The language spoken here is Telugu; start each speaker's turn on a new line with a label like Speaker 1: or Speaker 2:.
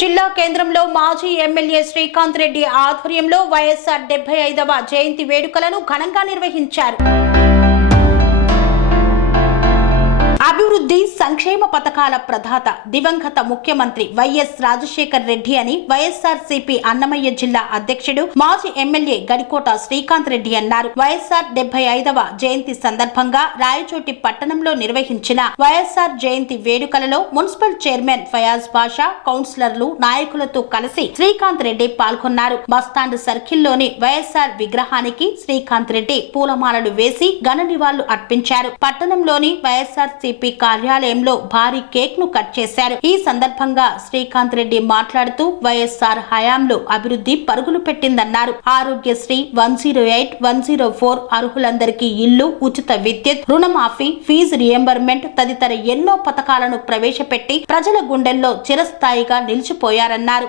Speaker 1: జిల్లా కేంద్రంలో మాజీ ఎమ్మెల్యే శ్రీకాంత్ రెడ్డి ఆధ్వర్యంలో వైఎస్ఆర్ డెబ్బై ఐదవ జయంతి వేడుకలను ఘనంగా నిర్వహించారు. అభివృద్ధి సంక్షేమ పథకాల ప్రధాత దివంగత ముఖ్యమంత్రి వైఎస్ రాజశేఖర్ రెడ్డి అని వైఎస్ఆర్ సిపి అన్నమయ్య జిల్లా అధ్యక్షుడు మాజీ ఎమ్మెల్యే గడికోట శ్రీకాంత్ రెడ్డి అన్నారు. వైఎస్ఆర్ డెబ్బై ఐదవ జయంతి సందర్భంగా రాయచోటి పట్టణంలో నిర్వహించిన వైఎస్ఆర్ జయంతి వేడుకలలో మున్సిపల్ చైర్మన్ ఫయాజ్ బాషా కౌన్సిలర్లు నాయకులతో కలిసి శ్రీకాంత్ రెడ్డి పాల్గొన్నారు. బస్టాండ్ సర్కిల్లోని వైఎస్ఆర్ విగ్రహానికి శ్రీకాంత్ రెడ్డి పూలమాలలు వేసి ఘన నివాళులు అర్పించారు. పట్టణంలోని వైఎస్ఆర్ సిపి కార్యాలయంలో భారీ కేక్ను కట్ చేశారు. ఈ సందర్భంగా శ్రీకాంత్ రెడ్డి మాట్లాడుతూ వైఎస్ఆర్ హయాంలో అభివృద్ధి పరుగులు పెట్టిందన్నారు. Aarogyasri one zero eight one zero four అర్హులందరికీ ఇల్లు ఉచిత విద్యుత్ రుణమాఫీ ఫీజు రియంబర్మెంట్ తదితర ఎన్నో పథకాలను ప్రవేశపెట్టి ప్రజల గుండెల్లో చిరస్థాయిగా నిలిచిపోయారన్నారు.